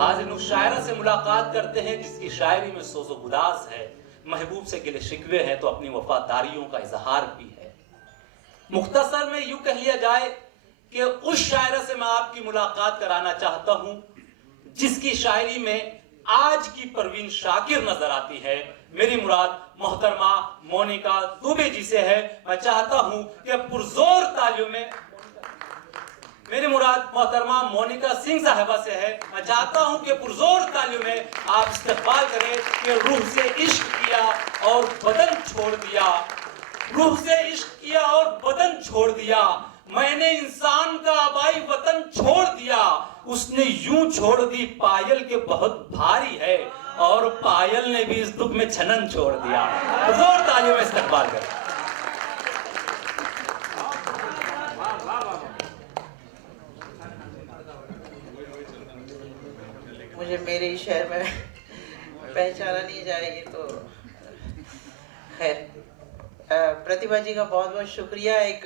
आज इन उस शायरा से मुलाकात करते हैं जिसकी शायरी में सोज़ो गुदास है, महबूब से गिले शिकवे हैं तो अपनी वफादारियों का इजहार भी है। मुख्तसर में यूं कह लिया जाए कि उस शायरा से मैं आपकी मुलाकात कराना चाहता हूं जिसकी शायरी में आज की परवीन शाकिर नजर आती है। मेरी मुराद मोहतरमा मोनिका दुबे जी से है। मैं चाहता हूं कि पुरजोर तालियों में मेरी मुराद मोहतरमा मोनिका सिंह साहिबा से है। मैं चाहता हूं कि पुरजोर तालियों में आप इस्तकबाल करें कि रूह से इश्क किया और बदन छोड़ दिया, रूह से इश्क किया और बदन छोड़ दिया, मैंने इंसान का आबाई वतन छोड़ दिया, उसने यूं छोड़ दी पायल के बहुत भारी है और पायल ने भी इस दुख में छनन छोड़ दिया। जोर तालियों में इस्तकबाल करें। मुझे मेरे ही शहर में पहचाना नहीं जाएगी तो खैर। प्रतिभा जी का बहुत बहुत शुक्रिया एक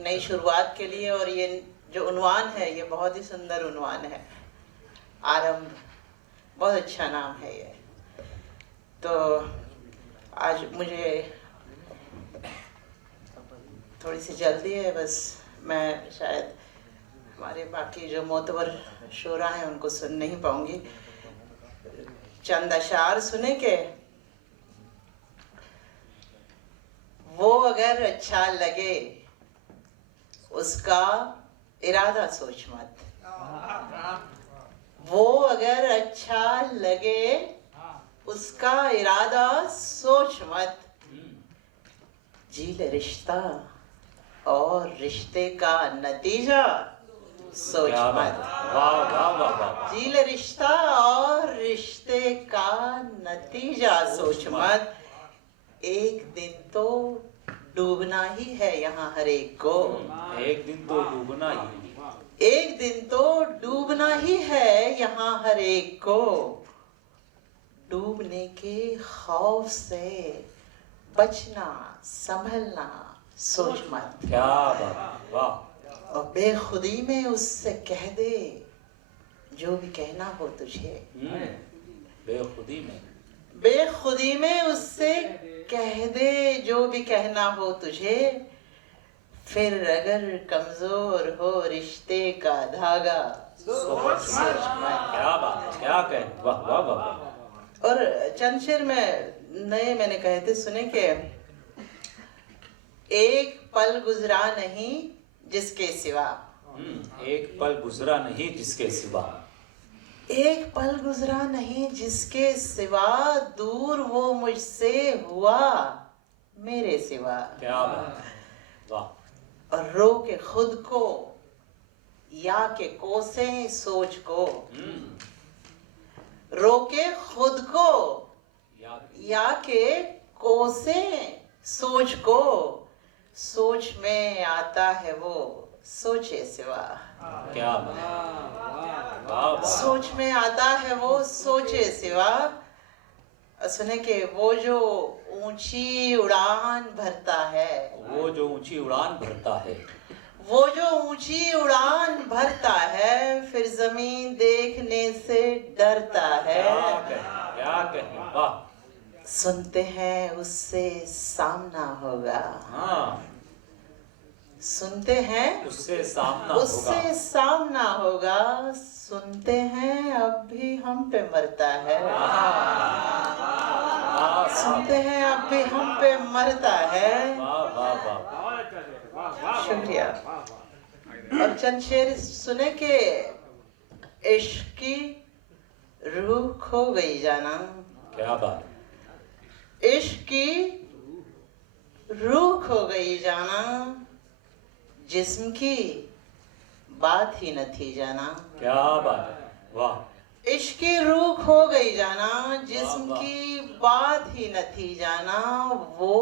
नई शुरुआत के लिए। और ये जो उन्वान है ये बहुत ही सुंदर उन्वान है, आरंभ, बहुत अच्छा नाम है ये। तो आज मुझे थोड़ी सी जल्दी है, बस मैं शायद हमारे बाकी जो मोतबर शोरा हैं उनको सुन नहीं पाऊंगी। चंद अशार सुने के वो अगर अच्छा लगे उसका इरादा सोच मत, वो अगर अच्छा लगे उसका इरादा सोच मत, जी ले रिश्ता और रिश्ते का नतीजा सोच मत। वाह वाह वाह वाह। जी ले रिश्ता और रिश्ते का नतीजा सोच मत, एक दिन तो डूबना ही है यहाँ हर एक को, एक दिन तो डूबना ही, एक दिन तो डूबना ही है यहाँ हर एक को, डूबने के खौफ से बचना संभलना सोच मत। क्या बात, वाह। और बेखुदी में उससे कह दे जो भी कहना हो तुझे, बेखुदी में, बेखुदी में उससे कह दे जो भी कहना हो तुझे, फिर अगर कमजोर हो रिश्ते का धागा सोच मत। क्या बात, क्या कह, वाह वाह वाह। और चंद शेर में नए मैंने कहे थे, सुने के एक पल गुजरा नहीं जिसके सिवा, एक पल गुजरा नहीं जिसके सिवा, एक पल गुजरा नहीं जिसके सिवा, दूर वो मुझसे हुआ मेरे सिवा। क्या बात, वाह। और रो के खुद को या के कोसे सोच को, रो के खुद को या के कोसे सोच को, सोच में आता है वो सोचे सिवा। क्या बात, सोच में आता है वो सोचे सिवा। सुने के वो जो ऊंची उड़ान भरता है, वो जो ऊंची उड़ान भरता है, वो जो ऊंची उड़ान भरता है, फिर जमीन देखने से डरता है। क्या कहें, वाह। सुनते हैं उससे सामना होगा, हाँ, सुनते हैं उससे सामना उससे होगा, सामना होगा, सुनते हैं अब भी हम पे मरता है, सुनते हैं अब भी हम पे मरता है। वाह वाह वाह। शुक्रिया। और चंद शेर सुने के इश्क की रूह खो गई जाना, क्या बात, इश्क की रूह खो गई जाना, जिस्म की बात ही न थी जाना। क्या बात, वाह। इश्क की रूह खो गई जाना, जिस्म की बात ही न थी जाना, वो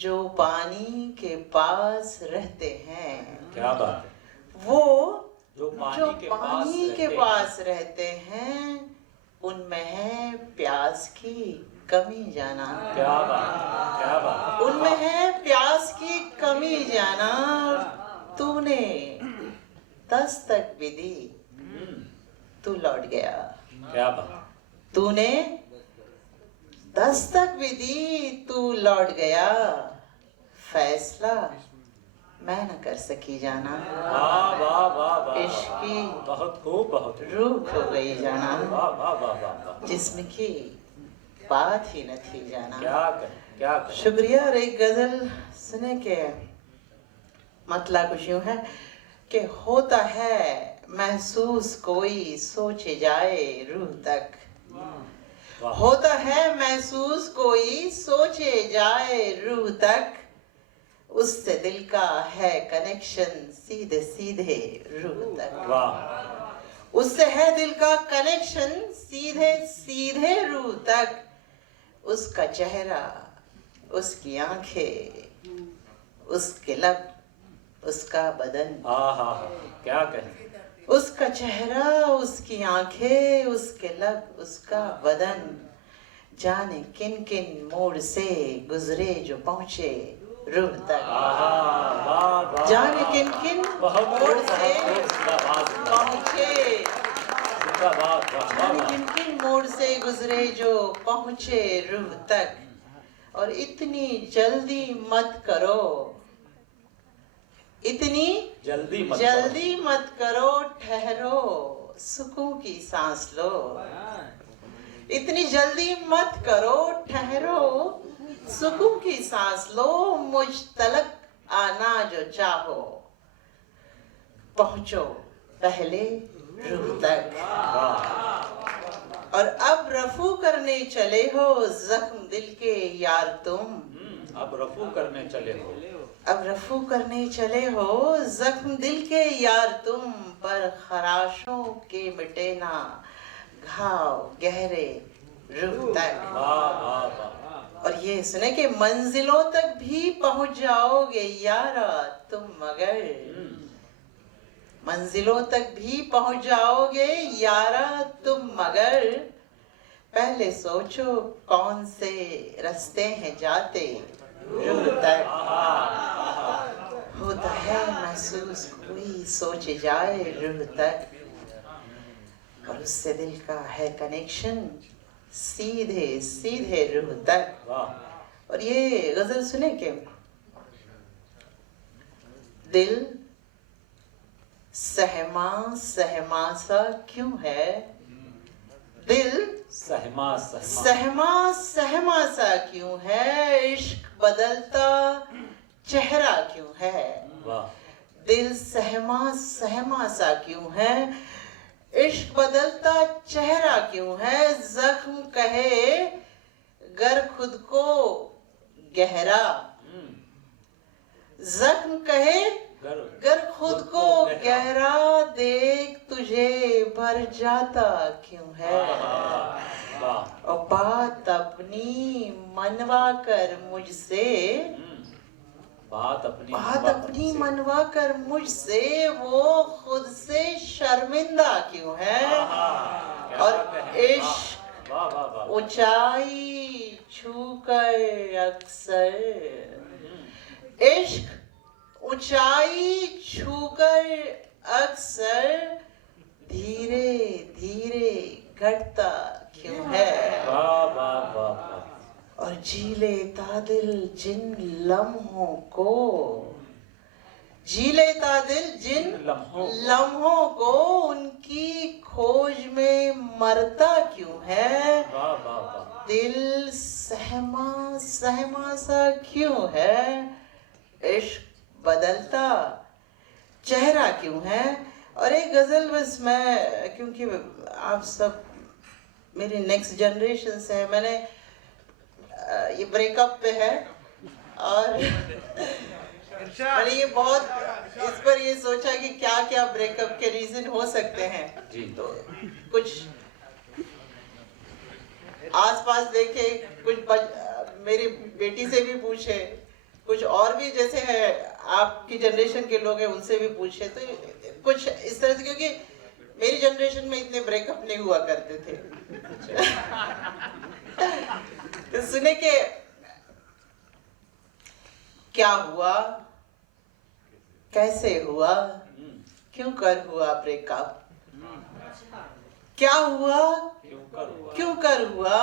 जो पानी के पास रहते हैं। क्या बात, वो जो पानी के पास रहते हैं, उनमें है प्यास की कमी जाना। क्या बात, क्या बात। उनमें है प्यास की कमी जाना। तूने दस्तक भी दी, तू लौट गया। क्या बात। तूने दस्तक भी दी, तू लौट गया। फैसला मैं न कर सकी जाना, वाह वाह वाह वाह, इश्क की बहुत खूब, बहुत खूब। रूह खो गई जाना, वाह वाह वाह वाह वाह, जिस्म की बात ही न थी जाना। क्या करें, क्या करें। शुक्रिया। और एक गजल सुने के मतलब कुछ यूं है कि होता है महसूस कोई सोचे जाए रूह तक, वाह। होता है महसूस कोई सोचे जाए रूह तक, उससे दिल का है कनेक्शन सीधे सीधे रूह तक। वाह। उससे है दिल का कनेक्शन सीधे सीधे रूह तक। उसका चेहरा, उसकी आंखें, उसके लब, उसका बदन। आहा, क्या कहें। उसका चेहरा, उसकी आंखें, उसके लब, उसका बदन। जाने किन किन मोड़ से गुजरे जो पहुंचे रूह तक। आहा, वाह वाह। जाने किन किन बहुत मोड़ खूब, से बहुत खूब, जिंदाबाद, पहुंचे, जिंदाबाद, वाह वाह जाने वाह। किन किन मोड़ से गुजरे जो पहुंचे रूह तक। और इतनी जल्दी मत करो, इतनी जल्दी मत जल्दी मत करो, ठहरो सुकून की सांस लो। इतनी जल्दी मत करो, ठहरो सुकून की सांस लो। मुझ तलक आना जो चाहो, पहुंचो पहले रूह तक। और अब रफू करने चले हो जख्म दिल के यार तुम। अब रफू करने चले हो, अब रफू करने चले हो जख्म दिल के यार तुम। पर खराशों के मिटे ना घाव गहरे रूह तक। वाह वाह वाह। और ये सुने कि मंजिलों तक भी पहुंच जाओगे यारा तुम, मगर मंजिलों तक भी पहुंच जाओगे यारा तुम, मगर पहले सोचो कौन से रास्ते हैं जाते रूह तक। होता है महसूस कोई सोचे जाए रूह तक, और उससे दिल का है कनेक्शन सीधे सीधे रूह तक। वाह। और ये गजल सुने के दिल सहमा सहमा सा क्यों है, दिल सहमा सहमा, सहमा सहमा सा क्यों है, इश्क बदलता चेहरा क्यों है। वाह। दिल सहमा सहमा सा क्यों है, इश्क बदलता चेहरा क्यों है। जख्म कहे गर खुद को गहरा, जख्म कहे गर खुद को गहरा, देख तुझे भर जाता क्यों है। वाह। और बात अपनी मनवा कर मुझसे, बात बात अपनी मनवा कर मुझसे, वो खुद से शर्मिंदा क्यों है। और इश्क वाह वाह वाह। ऊंचाई छूकर अक्सर, इश्क ऊंचाई छूकर अक्सर धीरे धीरे घटता क्यों है। वाह वाह वाह वाह। और जी लेता दिल जिन लम्हों को, जी लेता दिल जिन लम्हों को, उनकी खोज में मरता क्यों है। वाह वाह वाह। दिल सहमा सहमा सा क्यों है, इश्क बदलता चेहरा क्यों है। और एक गजल बस मैं, क्योंकि आप सब मेरी नेक्स्ट जनरेशन से है, मैंने ये ब्रेकअप पे है और मैंने ये बहुत इस पर ये सोचा कि क्या क्या ब्रेकअप के रीजन हो सकते हैं जी। तो कुछ आसपास देखे, कुछ मेरी बेटी से भी पूछे, कुछ और भी जैसे है आपकी जनरेशन के लोग हैं उनसे भी पूछे, तो कुछ इस तरह से, क्योंकि मेरी जनरेशन में इतने ब्रेकअप नहीं हुआ करते थे। तो सुने के क्या हुआ, कैसे हुआ, क्यों कर हुआ ब्रेकअप, क्या हुआ, क्यों कर हुआ,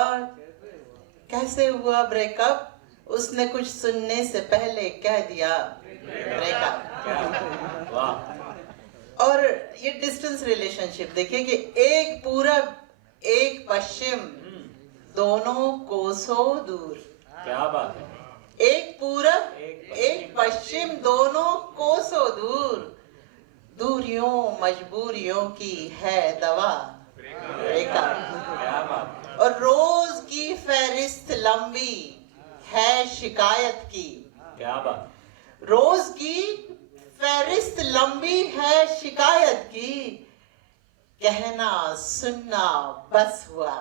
कैसे हुआ ब्रेकअप, उसने कुछ सुनने से पहले कह दिया ब्रेकअप। वाह। और ये डिस्टेंस रिलेशनशिप देखिए कि एक पूरब एक पश्चिम दोनों कोसों दूर। क्या बात है। एक पूरब एक पश्चिम दोनों कोसों दूर, दूरियों मजबूरियों की है दवा ब्रेकअप। क्या बात। और रोज की फहरिस्त लंबी है शिकायत की। क्या बात। रोज की फहरिस्त लंबी है शिकायत की, कहना सुनना बस हुआ,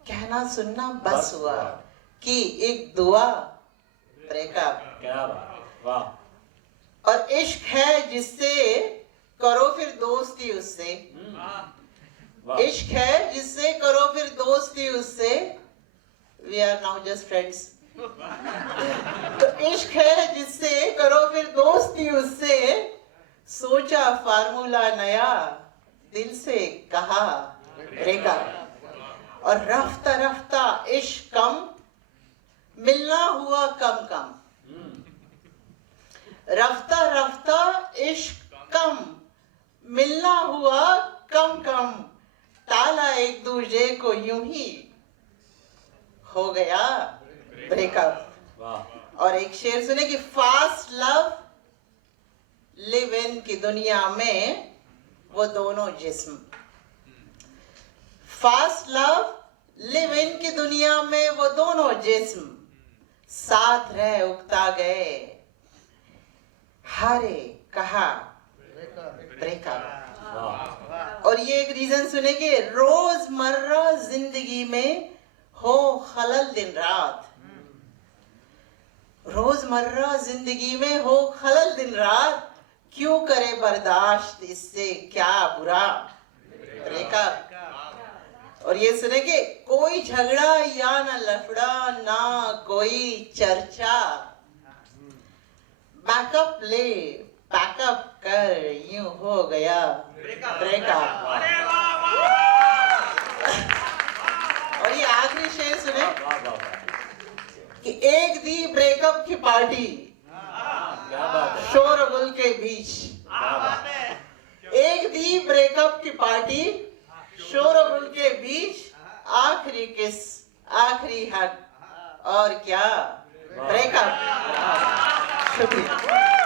कहना सुनना बस हुआ कि एक दुआ ब्रेकअप। क्या बात। वाह। और इश्क है जिससे करो फिर दोस्ती उससे, वाह। इश्क है जिससे करो फिर दोस्ती उससे, we are now just friends. तो इश्क है जिससे करो फिर दोस्ती उससे, सोचा फार्मूला नया दिल से कहा ब्रेकअप। और रफ्ता रफ्ता इश्क कम मिलना हुआ कम कम, रफ्ता रफ्ता इश्क कम मिलना हुआ कम कम, टाला एक दूसरे को यूं ही हो गया ब्रेकअप। वाह। और एक शेर सुने कि फास्ट लव लिव इन की दुनिया में वो दोनों जिस्म, फास्ट लव लिव इन की दुनिया में वो दोनों जिस्म, साथ रह उगता गए हारे कहा ब्रेकअप। वाह। और ये एक रीजन सुने कि रोजमर्रा जिंदगी में हो खलल दिन रात, रोजमर्रा जिंदगी में हो खलल दिन रात, क्यों करे बर्दाश्त इससे क्या बुरा ब्रेकअप। और ये सुने कि कोई झगड़ा या ना लफड़ा ना कोई चर्चा, बैकअप ले पैकअप कर यूं हो गया ब्रेकअप। और ये आखिरी शेर सुने वाह। वाह। कि एक दी ब्रेकअप की पार्टी क्या बात है। शोरगुल के बीच, क्या बात है। एक दी ब्रेकअप की पार्टी शोरगुल के बीच, आखिरी किस आखिरी हक और क्या ब्रेकअप। शुक्रिया।